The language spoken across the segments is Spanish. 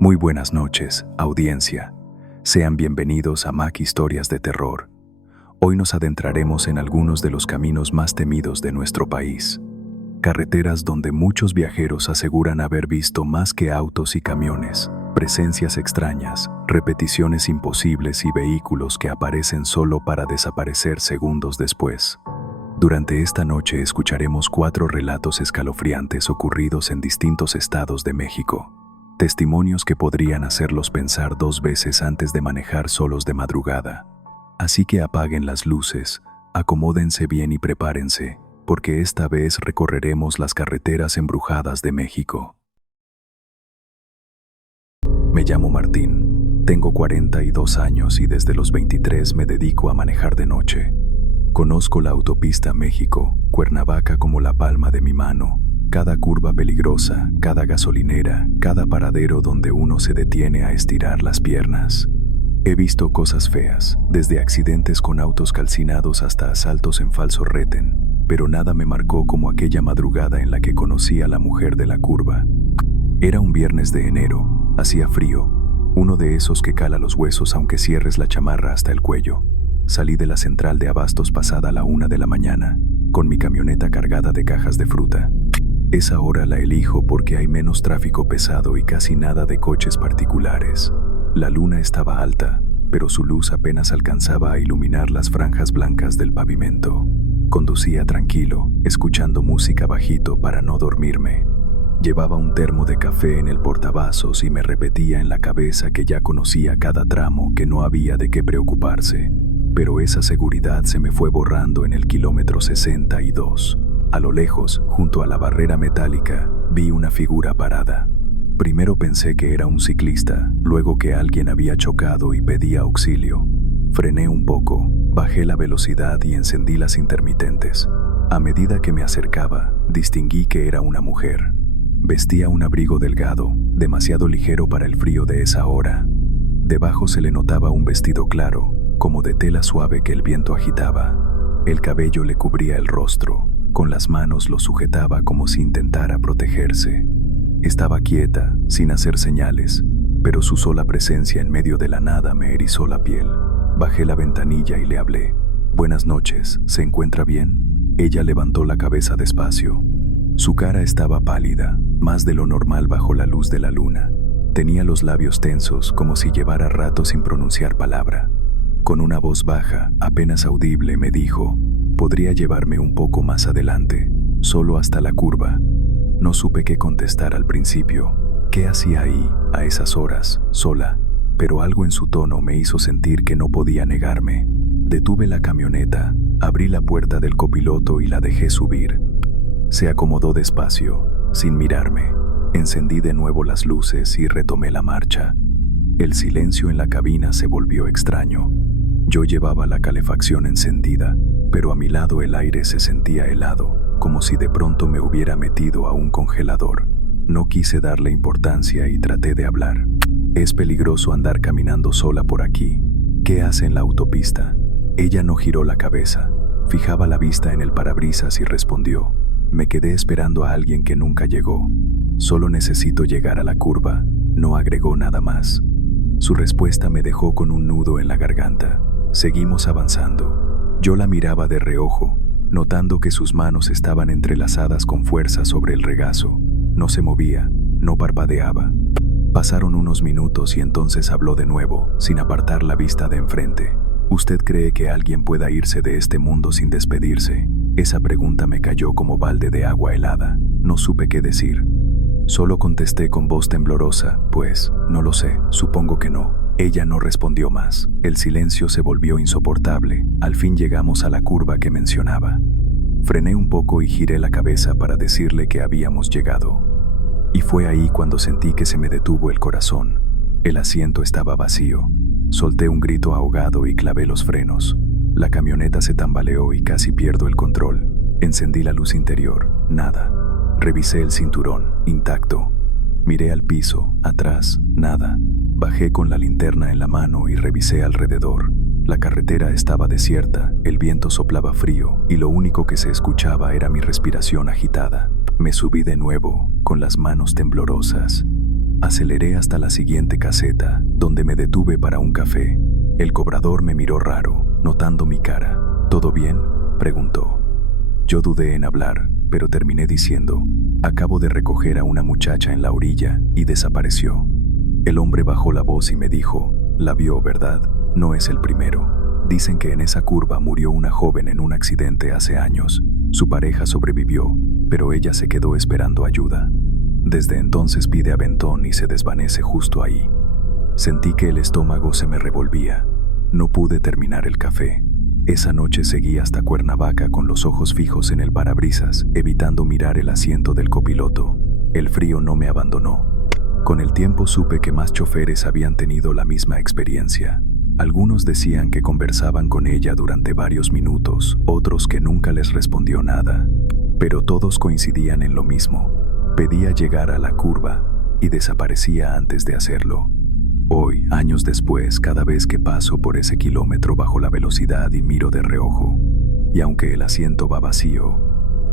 Muy buenas noches, audiencia. Sean bienvenidos a Mac Historias de Terror. Hoy nos adentraremos en algunos de los caminos más temidos de nuestro país. Carreteras donde muchos viajeros aseguran haber visto más que autos y camiones, presencias extrañas, repeticiones imposibles y vehículos que aparecen solo para desaparecer segundos después. Durante esta noche escucharemos 4 relatos escalofriantes ocurridos en distintos estados de México. Testimonios que podrían hacerlos pensar 2 veces antes de manejar solos de madrugada. Así que apaguen las luces, acomódense bien y prepárense, porque esta vez recorreremos las carreteras embrujadas de México. Me llamo Martín, tengo 42 años y desde los 23 me dedico a manejar de noche. Conozco la autopista México-Cuernavaca como la palma de mi mano. Cada curva peligrosa, cada gasolinera, cada paradero donde uno se detiene a estirar las piernas. He visto cosas feas, desde accidentes con autos calcinados hasta asaltos en falso retén, pero nada me marcó como aquella madrugada en la que conocí a la mujer de la curva. Era un viernes de enero, hacía frío, uno de esos que cala los huesos aunque cierres la chamarra hasta el cuello. Salí de la central de abastos pasada la 1 de la mañana, con mi camioneta cargada de cajas de fruta. Esa hora la elijo porque hay menos tráfico pesado y casi nada de coches particulares. La luna estaba alta, pero su luz apenas alcanzaba a iluminar las franjas blancas del pavimento. Conducía tranquilo, escuchando música bajito para no dormirme. Llevaba un termo de café en el portavasos y me repetía en la cabeza que ya conocía cada tramo, que no había de qué preocuparse. Pero esa seguridad se me fue borrando en el kilómetro 62. A lo lejos, junto a la barrera metálica, vi una figura parada. Primero pensé que era un ciclista, luego que alguien había chocado y pedía auxilio. Frené un poco, bajé la velocidad y encendí las intermitentes. A medida que me acercaba, distinguí que era una mujer. Vestía un abrigo delgado, demasiado ligero para el frío de esa hora. Debajo se le notaba un vestido claro, como de tela suave que el viento agitaba. El cabello le cubría el rostro. Con las manos lo sujetaba como si intentara protegerse. Estaba quieta, sin hacer señales, pero su sola presencia en medio de la nada me erizó la piel. Bajé la ventanilla y le hablé. «Buenas noches, ¿se encuentra bien?» Ella levantó la cabeza despacio. Su cara estaba pálida, más de lo normal bajo la luz de la luna. Tenía los labios tensos, como si llevara rato sin pronunciar palabra. Con una voz baja, apenas audible, me dijo: «¿Podría llevarme un poco más adelante? Solo hasta la curva». No supe qué contestar al principio. ¿Qué hacía ahí, a esas horas, sola? Pero algo en su tono me hizo sentir que no podía negarme. Detuve la camioneta, abrí la puerta del copiloto y la dejé subir. Se acomodó despacio, sin mirarme. Encendí de nuevo las luces y retomé la marcha. El silencio en la cabina se volvió extraño. Yo llevaba la calefacción encendida, pero a mi lado el aire se sentía helado, como si de pronto me hubiera metido a un congelador. No quise darle importancia y traté de hablar. «Es peligroso andar caminando sola por aquí. ¿Qué hace en la autopista?» Ella no giró la cabeza. Fijaba la vista en el parabrisas y respondió: «Me quedé esperando a alguien que nunca llegó. Solo necesito llegar a la curva». No agregó nada más. Su respuesta me dejó con un nudo en la garganta. Seguimos avanzando. Yo la miraba de reojo, notando que sus manos estaban entrelazadas con fuerza sobre el regazo. No se movía, no parpadeaba. Pasaron unos minutos y entonces habló de nuevo, sin apartar la vista de enfrente. «¿Usted cree que alguien pueda irse de este mundo sin despedirse?» Esa pregunta me cayó como balde de agua helada. No supe qué decir. Solo contesté con voz temblorosa: «Pues, no lo sé, supongo que no». Ella no respondió más. El silencio se volvió insoportable. Al fin llegamos a la curva que mencionaba. Frené un poco y giré la cabeza para decirle que habíamos llegado. Y fue ahí cuando sentí que se me detuvo el corazón. El asiento estaba vacío. Solté un grito ahogado y clavé los frenos. La camioneta se tambaleó y casi pierdo el control. Encendí la luz interior. Nada. Revisé el cinturón. Intacto. Miré al piso. Atrás. Nada. Bajé con la linterna en la mano y revisé alrededor. La carretera estaba desierta, el viento soplaba frío y lo único que se escuchaba era mi respiración agitada. Me subí de nuevo, con las manos temblorosas. Aceleré hasta la siguiente caseta, donde me detuve para un café. El cobrador me miró raro, notando mi cara. ¿Todo bien?, preguntó. Yo dudé en hablar, pero terminé diciendo: acabo de recoger a una muchacha en la orilla y desapareció. El hombre bajó la voz y me dijo: la vio, ¿verdad? No es el primero. Dicen que en esa curva murió una joven en un accidente hace años. Su pareja sobrevivió, pero ella se quedó esperando ayuda. Desde entonces pide aventón y se desvanece justo ahí. Sentí que el estómago se me revolvía. No pude terminar el café. Esa noche seguí hasta Cuernavaca con los ojos fijos en el parabrisas, evitando mirar el asiento del copiloto. El frío no me abandonó. Con el tiempo supe que más choferes habían tenido la misma experiencia. Algunos decían que conversaban con ella durante varios minutos, otros que nunca les respondió nada. Pero todos coincidían en lo mismo: pedía llegar a la curva y desaparecía antes de hacerlo. Hoy, años después, cada vez que paso por ese kilómetro bajo la velocidad y miro de reojo, y aunque el asiento va vacío,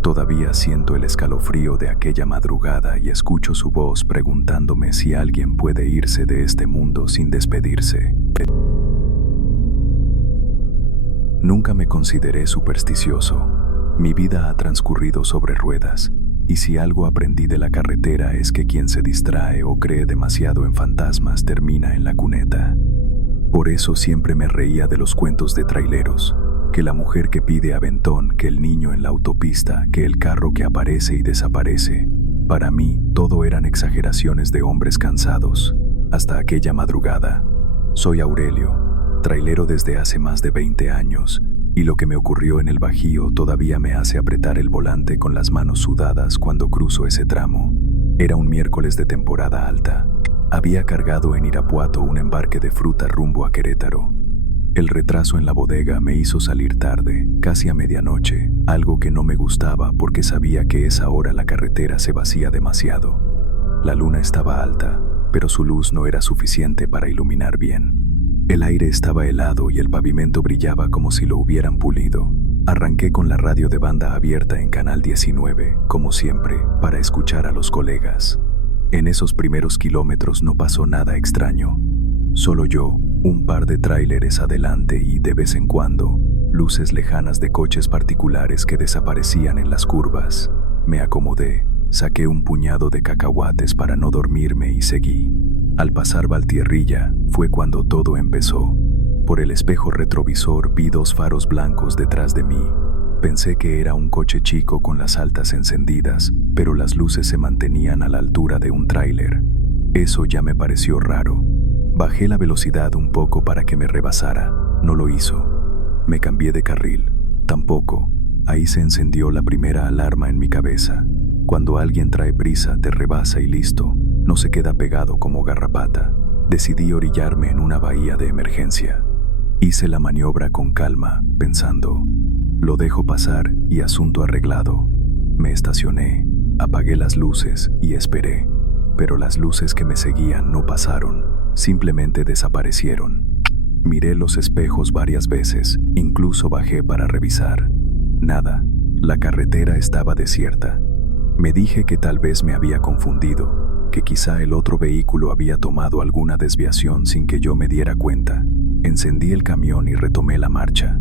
todavía siento el escalofrío de aquella madrugada y escucho su voz preguntándome si alguien puede irse de este mundo sin despedirse. Nunca me consideré supersticioso. Mi vida ha transcurrido sobre ruedas, y si algo aprendí de la carretera es que quien se distrae o cree demasiado en fantasmas termina en la cuneta. Por eso siempre me reía de los cuentos de traileros, que la mujer que pide aventón, que el niño en la autopista, que el carro que aparece y desaparece. Para mí, todo eran exageraciones de hombres cansados. Hasta aquella madrugada. Soy Aurelio, trailero desde hace más de 20 años, y lo que me ocurrió en el Bajío todavía me hace apretar el volante con las manos sudadas cuando cruzo ese tramo. Era un miércoles de temporada alta. Había cargado en Irapuato un embarque de fruta rumbo a Querétaro. El retraso en la bodega me hizo salir tarde, casi a medianoche, algo que no me gustaba porque sabía que esa hora la carretera se vacía demasiado. La luna estaba alta, pero su luz no era suficiente para iluminar bien. El aire estaba helado y el pavimento brillaba como si lo hubieran pulido. Arranqué con la radio de banda abierta en Canal 19, como siempre, para escuchar a los colegas. En esos primeros kilómetros no pasó nada extraño. Solo yo, un par de tráileres adelante y, de vez en cuando, luces lejanas de coches particulares que desaparecían en las curvas. Me acomodé, saqué un puñado de cacahuates para no dormirme y seguí. Al pasar Valtierrilla fue cuando todo empezó. Por el espejo retrovisor vi 2 faros blancos detrás de mí. Pensé que era un coche chico con las altas encendidas, pero las luces se mantenían a la altura de un tráiler. Eso ya me pareció raro. Bajé la velocidad un poco para que me rebasara. No lo hizo. Me cambié de carril. Tampoco. Ahí se encendió la primera alarma en mi cabeza. Cuando alguien trae prisa, te rebasa y listo. No se queda pegado como garrapata. Decidí orillarme en una bahía de emergencia. Hice la maniobra con calma, pensando: lo dejo pasar y asunto arreglado. Me estacioné, apagué las luces y esperé. Pero las luces que me seguían no pasaron, simplemente desaparecieron. Miré los espejos varias veces, incluso bajé para revisar. Nada, la carretera estaba desierta. Me dije que tal vez me había confundido, que quizá el otro vehículo había tomado alguna desviación sin que yo me diera cuenta. Encendí el camión y retomé la marcha.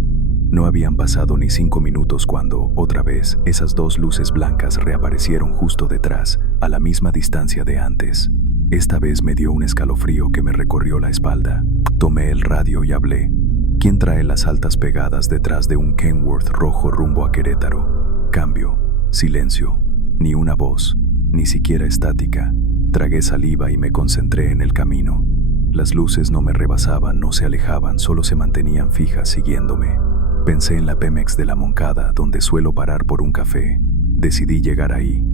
No habían pasado ni 5 minutos cuando, otra vez, esas 2 luces blancas reaparecieron justo detrás, a la misma distancia de antes. Esta vez me dio un escalofrío que me recorrió la espalda. Tomé el radio y hablé. ¿Quién trae las altas pegadas detrás de un Kenworth rojo rumbo a Querétaro? Cambio. Silencio. Ni una voz, ni siquiera estática. Tragué saliva y me concentré en el camino. Las luces no me rebasaban, no se alejaban, solo se mantenían fijas siguiéndome. Pensé en la Pemex de la Moncada, donde suelo parar por un café. Decidí llegar ahí.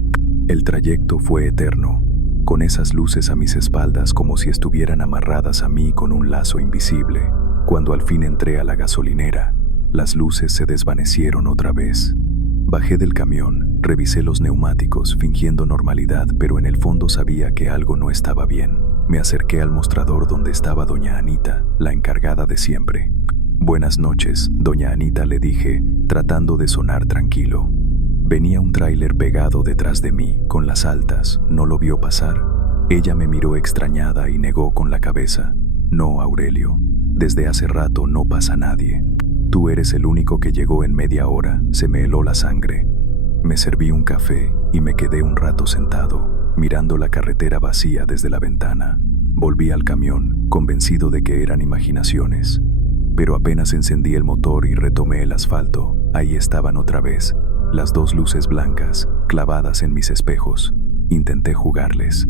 El trayecto fue eterno, con esas luces a mis espaldas como si estuvieran amarradas a mí con un lazo invisible. Cuando al fin entré a la gasolinera, las luces se desvanecieron otra vez. Bajé del camión, revisé los neumáticos, fingiendo normalidad, pero en el fondo sabía que algo no estaba bien. Me acerqué al mostrador donde estaba doña Anita, la encargada de siempre. «Buenas noches, doña Anita», le dije, tratando de sonar tranquilo. Venía un tráiler pegado detrás de mí, con las altas. ¿No lo vio pasar? Ella me miró extrañada y negó con la cabeza. No, Aurelio, desde hace rato no pasa nadie. Tú eres el único que llegó en media hora, se me heló la sangre. Me serví un café y me quedé un rato sentado, mirando la carretera vacía desde la ventana. Volví al camión, convencido de que eran imaginaciones. Pero apenas encendí el motor y retomé el asfalto, ahí estaban otra vez, las dos luces blancas, clavadas en mis espejos. Intenté jugarles.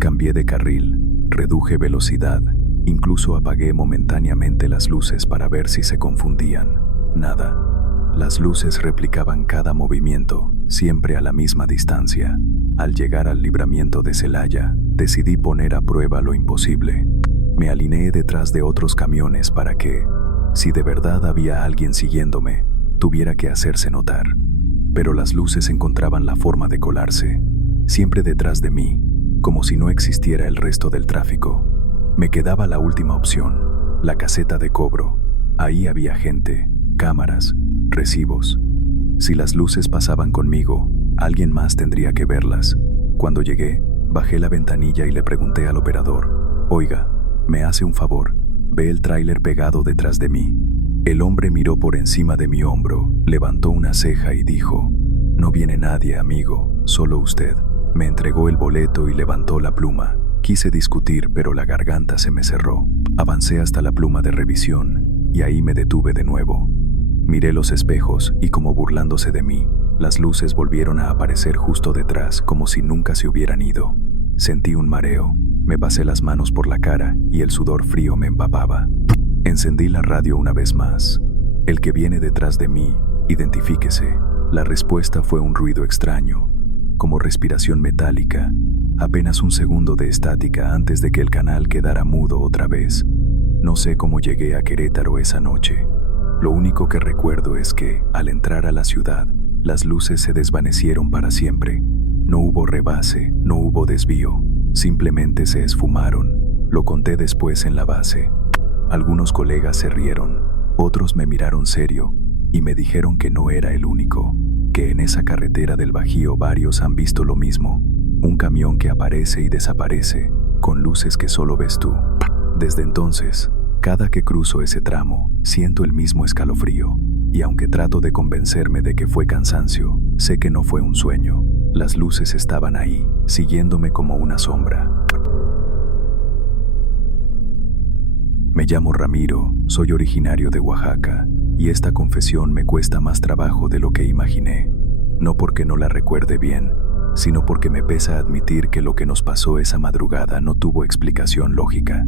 Cambié de carril, reduje velocidad, incluso apagué momentáneamente las luces para ver si se confundían. Nada. Las luces replicaban cada movimiento, siempre a la misma distancia. Al llegar al libramiento de Celaya, decidí poner a prueba lo imposible. Me alineé detrás de otros camiones para que, si de verdad había alguien siguiéndome, tuviera que hacerse notar. Pero las luces encontraban la forma de colarse, siempre detrás de mí, como si no existiera el resto del tráfico. Me quedaba la última opción, la caseta de cobro. Ahí había gente, cámaras, recibos. Si las luces pasaban conmigo, alguien más tendría que verlas. Cuando llegué, bajé la ventanilla y le pregunté al operador: «Oiga, me hace un favor, ve el tráiler pegado detrás de mí». El hombre miró por encima de mi hombro, levantó una ceja y dijo: «No viene nadie, amigo, solo usted». Me entregó el boleto y levantó la pluma. Quise discutir, pero la garganta se me cerró. Avancé hasta la pluma de revisión y ahí me detuve de nuevo. Miré los espejos y, como burlándose de mí, las luces volvieron a aparecer justo detrás, como si nunca se hubieran ido. Sentí un mareo, me pasé las manos por la cara y el sudor frío me empapaba. Encendí la radio una vez más. «El que viene detrás de mí, identifíquese». La respuesta fue un ruido extraño, como respiración metálica, apenas un segundo de estática antes de que el canal quedara mudo otra vez. No sé cómo llegué a Querétaro esa noche. Lo único que recuerdo es que, al entrar a la ciudad, las luces se desvanecieron para siempre. No hubo rebase, no hubo desvío, simplemente se esfumaron. Lo conté después en la base. Algunos colegas se rieron, otros me miraron serio y me dijeron que no era el único, que en esa carretera del Bajío varios han visto lo mismo, un camión que aparece y desaparece, con luces que solo ves tú. Desde entonces, cada que cruzo ese tramo, siento el mismo escalofrío, y aunque trato de convencerme de que fue cansancio, sé que no fue un sueño. Las luces estaban ahí, siguiéndome como una sombra. Me llamo Ramiro, soy originario de Oaxaca, y esta confesión me cuesta más trabajo de lo que imaginé. No porque no la recuerde bien, sino porque me pesa admitir que lo que nos pasó esa madrugada no tuvo explicación lógica.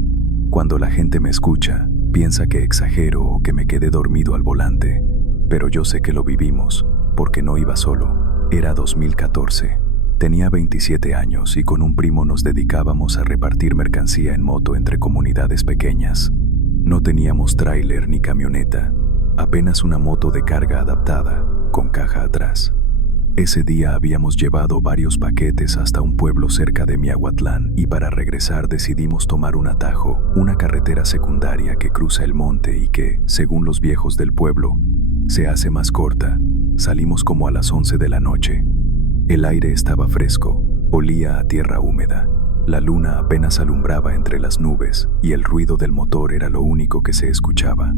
Cuando la gente me escucha, piensa que exagero o que me quedé dormido al volante, pero yo sé que lo vivimos, porque no iba solo. Era 2014. Tenía 27 años y con un primo nos dedicábamos a repartir mercancía en moto entre comunidades pequeñas. No teníamos tráiler ni camioneta, apenas una moto de carga adaptada, con caja atrás. Ese día habíamos llevado varios paquetes hasta un pueblo cerca de Miahuatlán y para regresar decidimos tomar un atajo, una carretera secundaria que cruza el monte y que, según los viejos del pueblo, se hace más corta. Salimos como a las 11 de la noche. El aire estaba fresco, olía a tierra húmeda. La luna apenas alumbraba entre las nubes y el ruido del motor era lo único que se escuchaba.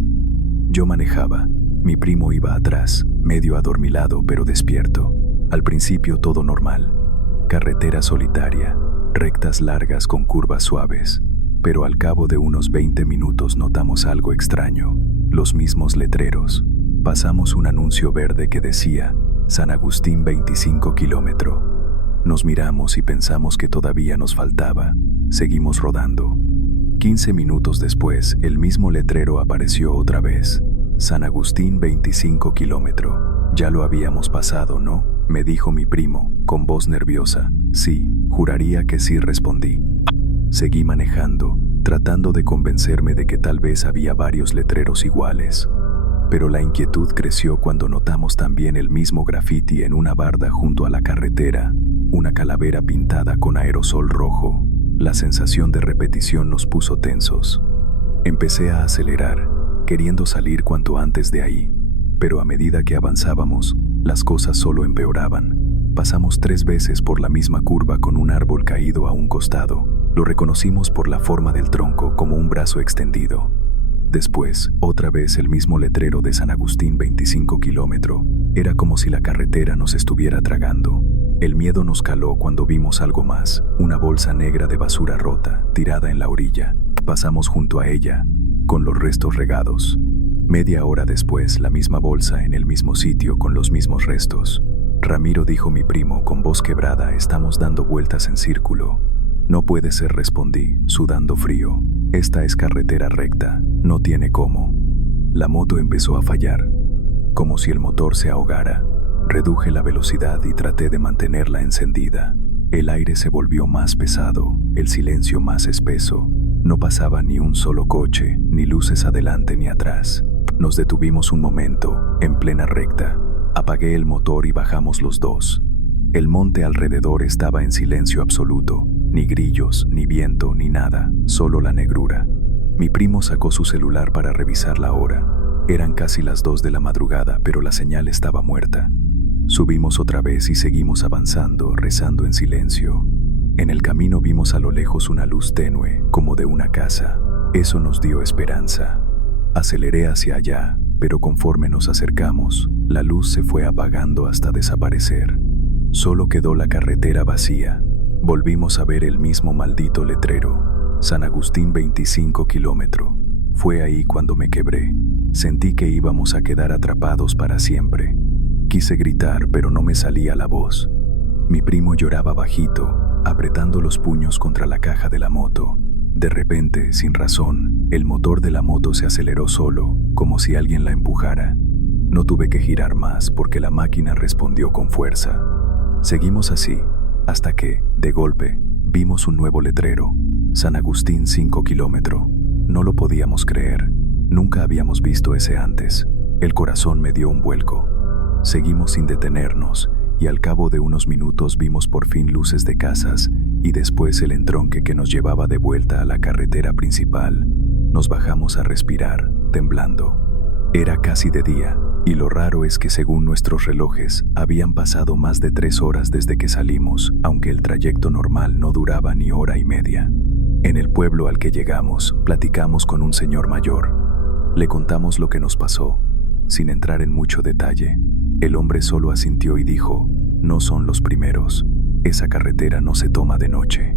Yo manejaba, mi primo iba atrás, medio adormilado pero despierto. Al principio todo normal. Carretera solitaria, rectas largas con curvas suaves. Pero al cabo de unos 20 minutos notamos algo extraño. Los mismos letreros. Pasamos un anuncio verde que decía: San Agustín 25 kilómetros. Nos miramos y pensamos que todavía nos faltaba. Seguimos rodando. 15 minutos después, el mismo letrero apareció otra vez. San Agustín 25 kilómetros. Ya lo habíamos pasado, ¿no?, me dijo mi primo, con voz nerviosa. Sí, juraría que sí, respondí. Seguí manejando, tratando de convencerme de que tal vez había varios letreros iguales. Pero la inquietud creció cuando notamos también el mismo grafiti en una barda junto a la carretera, una calavera pintada con aerosol rojo. La sensación de repetición nos puso tensos. Empecé a acelerar, queriendo salir cuanto antes de ahí, pero a medida que avanzábamos, las cosas solo empeoraban. Pasamos 3 veces por la misma curva con un árbol caído a un costado. Lo reconocimos por la forma del tronco como un brazo extendido. Después, otra vez el mismo letrero de San Agustín 25 kilómetros. Era como si la carretera nos estuviera tragando. El miedo nos caló cuando vimos algo más, una bolsa negra de basura rota, tirada en la orilla. Pasamos junto a ella, con los restos regados. Media hora después, la misma bolsa en el mismo sitio con los mismos restos. Ramiro, dijo mi primo con voz quebrada, estamos dando vueltas en círculo. No puede ser, respondí, sudando frío. Esta es carretera recta, no tiene cómo. La moto empezó a fallar, como si el motor se ahogara. Reduje la velocidad y traté de mantenerla encendida. El aire se volvió más pesado, el silencio más espeso. No pasaba ni un solo coche, ni luces adelante ni atrás. Nos detuvimos un momento, en plena recta. Apagué el motor y bajamos los dos. El monte alrededor estaba en silencio absoluto. Ni grillos, ni viento, ni nada, solo la negrura. Mi primo sacó su celular para revisar la hora. Eran casi las 2 de la madrugada, pero la señal estaba muerta. Subimos otra vez y seguimos avanzando, rezando en silencio. En el camino vimos a lo lejos una luz tenue, como de una casa. Eso nos dio esperanza. Aceleré hacia allá, pero conforme nos acercamos, la luz se fue apagando hasta desaparecer. Solo quedó la carretera vacía. Volvimos a ver el mismo maldito letrero, San Agustín 25 kilómetros. Fue ahí cuando me quebré. Sentí que íbamos a quedar atrapados para siempre. Quise gritar, pero no me salía la voz. Mi primo lloraba bajito, apretando los puños contra la caja de la moto. De repente, sin razón, el motor de la moto se aceleró solo, como si alguien la empujara. No tuve que girar más porque la máquina respondió con fuerza. Seguimos así, hasta que, de golpe, vimos un nuevo letrero, San Agustín 5 kilómetros. No lo podíamos creer. Nunca habíamos visto ese antes. El corazón me dio un vuelco. Seguimos sin detenernos, y al cabo de unos minutos vimos por fin luces de casas y después el entronque que nos llevaba de vuelta a la carretera principal. Nos bajamos a respirar, temblando. Era casi de día, y lo raro es que según nuestros relojes, habían pasado más de 3 horas desde que salimos, aunque el trayecto normal no duraba ni hora y media. En el pueblo al que llegamos, platicamos con un señor mayor. Le contamos lo que nos pasó, sin entrar en mucho detalle. El hombre solo asintió y dijo, no son los primeros. Esa carretera no se toma de noche.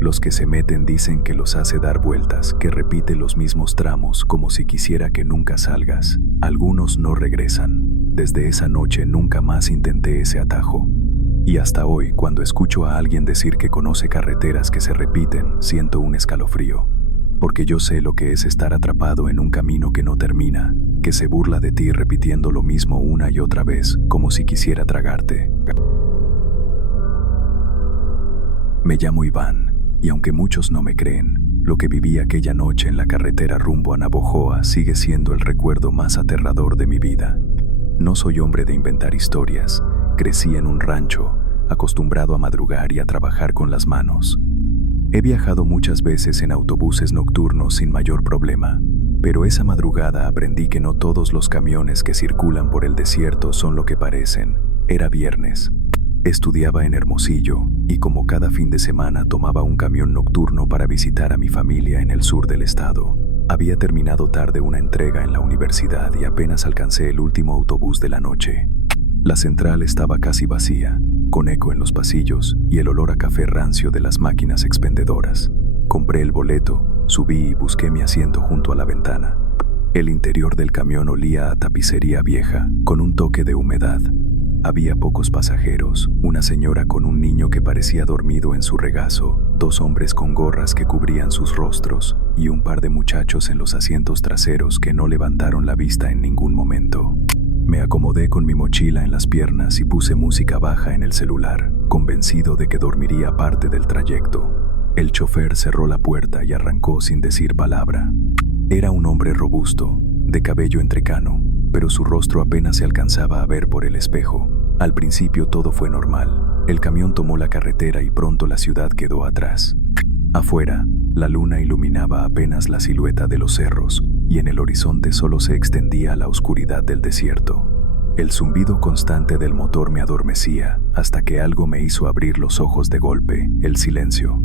Los que se meten dicen que los hace dar vueltas, que repite los mismos tramos como si quisiera que nunca salgas. Algunos no regresan. Desde esa noche nunca más intenté ese atajo. Y hasta hoy, cuando escucho a alguien decir que conoce carreteras que se repiten, siento un escalofrío. Porque yo sé lo que es estar atrapado en un camino que no termina, que se burla de ti repitiendo lo mismo una y otra vez, como si quisiera tragarte. Me llamo Iván, y aunque muchos no me creen, lo que viví aquella noche en la carretera rumbo a Navojoa sigue siendo el recuerdo más aterrador de mi vida. No soy hombre de inventar historias. Crecí en un rancho, acostumbrado a madrugar y a trabajar con las manos. He viajado muchas veces en autobuses nocturnos sin mayor problema, pero esa madrugada aprendí que no todos los camiones que circulan por el desierto son lo que parecen. Era viernes. Estudiaba en Hermosillo y como cada fin de semana tomaba un camión nocturno para visitar a mi familia en el sur del estado. Había terminado tarde una entrega en la universidad y apenas alcancé el último autobús de la noche. La central estaba casi vacía, con eco en los pasillos y el olor a café rancio de las máquinas expendedoras. Compré el boleto, subí y busqué mi asiento junto a la ventana. El interior del camión olía a tapicería vieja, con un toque de humedad. Había pocos pasajeros, una señora con un niño que parecía dormido en su regazo, 2 hombres con gorras que cubrían sus rostros y un par de muchachos en los asientos traseros que no levantaron la vista en ningún momento. Me acomodé con mi mochila en las piernas y puse música baja en el celular, convencido de que dormiría parte del trayecto. El chofer cerró la puerta y arrancó sin decir palabra. Era un hombre robusto, de cabello entrecano, pero su rostro apenas se alcanzaba a ver por el espejo. Al principio todo fue normal. El camión tomó la carretera y pronto la ciudad quedó atrás. Afuera, la luna iluminaba apenas la silueta de los cerros y en el horizonte solo se extendía la oscuridad del desierto. El zumbido constante del motor me adormecía hasta que algo me hizo abrir los ojos de golpe, el silencio.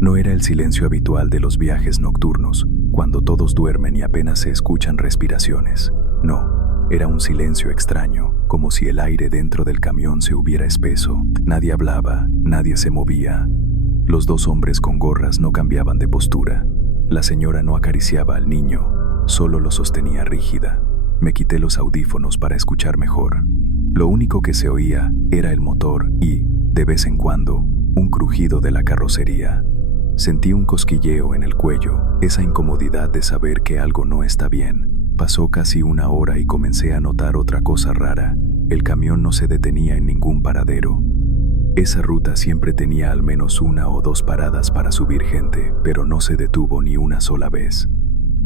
No era el silencio habitual de los viajes nocturnos, cuando todos duermen y apenas se escuchan respiraciones. No, era un silencio extraño, como si el aire dentro del camión se hubiera espeso. Nadie hablaba, nadie se movía. Los dos hombres con gorras no cambiaban de postura. La señora no acariciaba al niño, solo lo sostenía rígida. Me quité los audífonos para escuchar mejor. Lo único que se oía era el motor y, de vez en cuando, un crujido de la carrocería. Sentí un cosquilleo en el cuello, esa incomodidad de saber que algo no está bien. Pasó casi una hora y comencé a notar otra cosa rara. El camión no se detenía en ningún paradero. Esa ruta siempre tenía al menos 1 o 2 paradas para subir gente, pero no se detuvo ni una sola vez.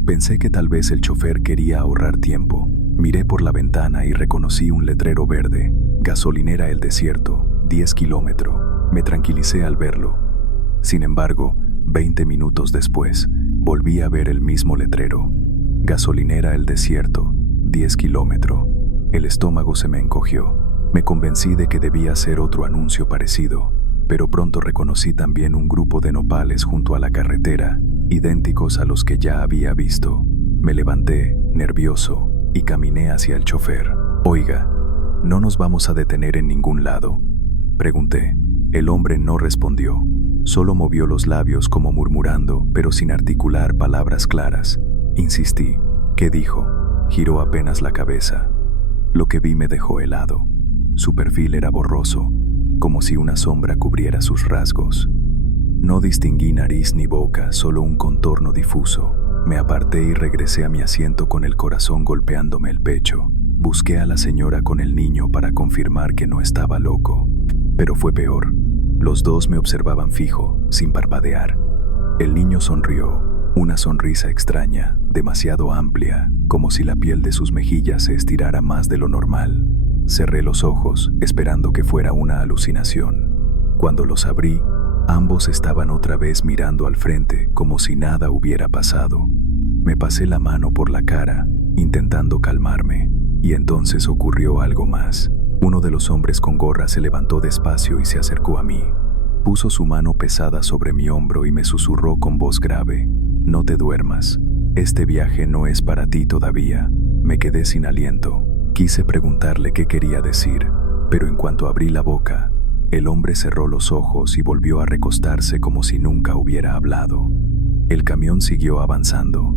Pensé que tal vez el chofer quería ahorrar tiempo. Miré por la ventana y reconocí un letrero verde. Gasolinera El Desierto, 10 kilómetros. Me tranquilicé al verlo. Sin embargo, 20 minutos después, volví a ver el mismo letrero. Gasolinera El Desierto, 10 kilómetros. El estómago se me encogió. Me convencí de que debía ser otro anuncio parecido, pero pronto reconocí también un grupo de nopales junto a la carretera, idénticos a los que ya había visto. Me levanté, nervioso, y caminé hacia el chofer. «Oiga, ¿no nos vamos a detener en ningún lado?», pregunté. El hombre no respondió. Solo movió los labios como murmurando, pero sin articular palabras claras. Insistí. «¿Qué dijo?». Giró apenas la cabeza. Lo que vi me dejó helado. Su perfil era borroso, como si una sombra cubriera sus rasgos. No distinguí nariz ni boca, solo un contorno difuso. Me aparté y regresé a mi asiento con el corazón golpeándome el pecho. Busqué a la señora con el niño para confirmar que no estaba loco. Pero fue peor. Los dos me observaban fijo, sin parpadear. El niño sonrió, una sonrisa extraña, demasiado amplia, como si la piel de sus mejillas se estirara más de lo normal. Cerré los ojos, esperando que fuera una alucinación. Cuando los abrí, ambos estaban otra vez mirando al frente, como si nada hubiera pasado. Me pasé la mano por la cara, intentando calmarme, y entonces ocurrió algo más. Uno de los hombres con gorra se levantó despacio y se acercó a mí. Puso su mano pesada sobre mi hombro y me susurró con voz grave: «No te duermas. Este viaje no es para ti todavía». Me quedé sin aliento. Quise preguntarle qué quería decir, pero en cuanto abrí la boca, el hombre cerró los ojos y volvió a recostarse como si nunca hubiera hablado. El camión siguió avanzando.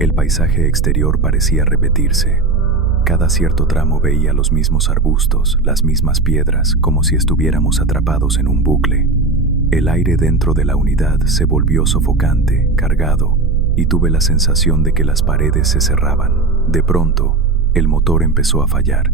El paisaje exterior parecía repetirse. Cada cierto tramo veía los mismos arbustos, las mismas piedras, como si estuviéramos atrapados en un bucle. El aire dentro de la unidad se volvió sofocante, cargado, y tuve la sensación de que las paredes se cerraban. De pronto, el motor empezó a fallar.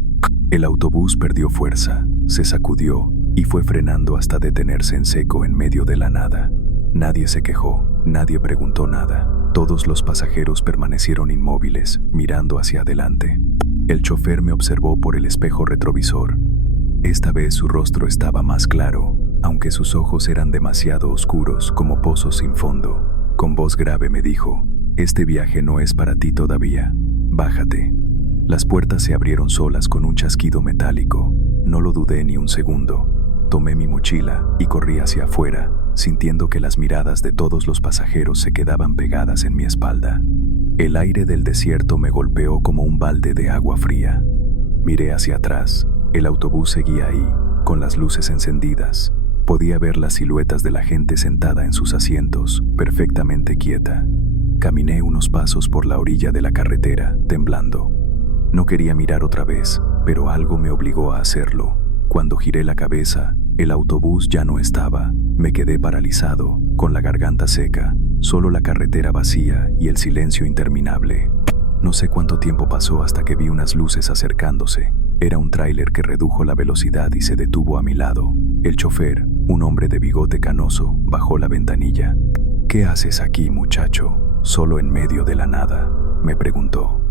El autobús perdió fuerza, se sacudió y fue frenando hasta detenerse en seco en medio de la nada. Nadie se quejó, nadie preguntó nada. Todos los pasajeros permanecieron inmóviles, mirando hacia adelante. El chofer me observó por el espejo retrovisor. Esta vez su rostro estaba más claro, aunque sus ojos eran demasiado oscuros como pozos sin fondo. Con voz grave me dijo: «Este viaje no es para ti todavía. Bájate». Las puertas se abrieron solas con un chasquido metálico. No lo dudé ni un segundo. Tomé mi mochila y corrí hacia afuera, sintiendo que las miradas de todos los pasajeros se quedaban pegadas en mi espalda. El aire del desierto me golpeó como un balde de agua fría. Miré hacia atrás. El autobús seguía ahí, con las luces encendidas. Podía ver las siluetas de la gente sentada en sus asientos, perfectamente quieta. Caminé unos pasos por la orilla de la carretera, temblando. No quería mirar otra vez, pero algo me obligó a hacerlo. Cuando giré la cabeza, el autobús ya no estaba. Me quedé paralizado, con la garganta seca, solo la carretera vacía y el silencio interminable. No sé cuánto tiempo pasó hasta que vi unas luces acercándose. Era un tráiler que redujo la velocidad y se detuvo a mi lado. El chofer, un hombre de bigote canoso, bajó la ventanilla. «¿Qué haces aquí, muchacho? Solo en medio de la nada», me preguntó.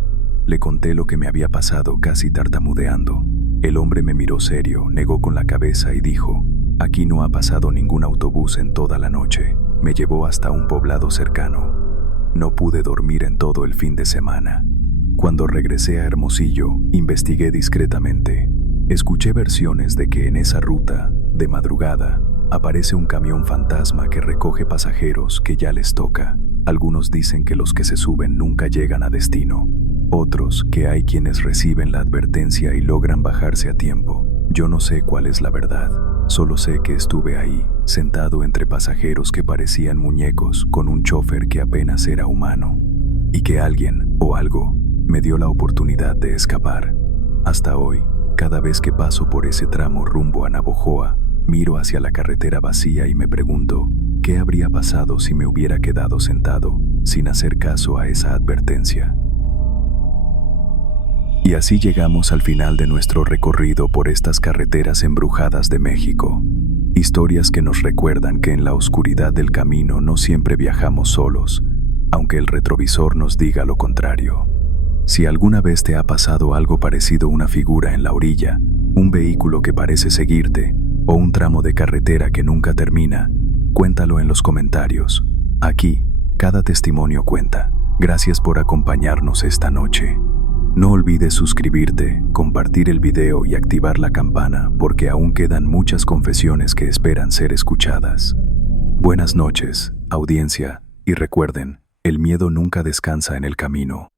Le conté lo que me había pasado casi tartamudeando. El hombre me miró serio, negó con la cabeza y dijo: «Aquí no ha pasado ningún autobús en toda la noche. Me llevó hasta un poblado cercano. No pude dormir en todo el fin de semana». Cuando regresé a Hermosillo, investigué discretamente. Escuché versiones de que en esa ruta, de madrugada, aparece un camión fantasma que recoge pasajeros que ya les toca. Algunos dicen que los que se suben nunca llegan a destino. Otros que hay quienes reciben la advertencia y logran bajarse a tiempo. Yo no sé cuál es la verdad. Solo sé que estuve ahí, sentado entre pasajeros que parecían muñecos con un chofer que apenas era humano. Y que alguien, o algo, me dio la oportunidad de escapar. Hasta hoy, cada vez que paso por ese tramo rumbo a Navojoa, miro hacia la carretera vacía y me pregunto, ¿qué habría pasado si me hubiera quedado sentado, sin hacer caso a esa advertencia? Y así llegamos al final de nuestro recorrido por estas carreteras embrujadas de México. Historias que nos recuerdan que en la oscuridad del camino no siempre viajamos solos, aunque el retrovisor nos diga lo contrario. Si alguna vez te ha pasado algo parecido a una figura en la orilla, un vehículo que parece seguirte, o un tramo de carretera que nunca termina, cuéntalo en los comentarios. Aquí, cada testimonio cuenta. Gracias por acompañarnos esta noche. No olvides suscribirte, compartir el video y activar la campana porque aún quedan muchas confesiones que esperan ser escuchadas. Buenas noches, audiencia, y recuerden, el miedo nunca descansa en el camino.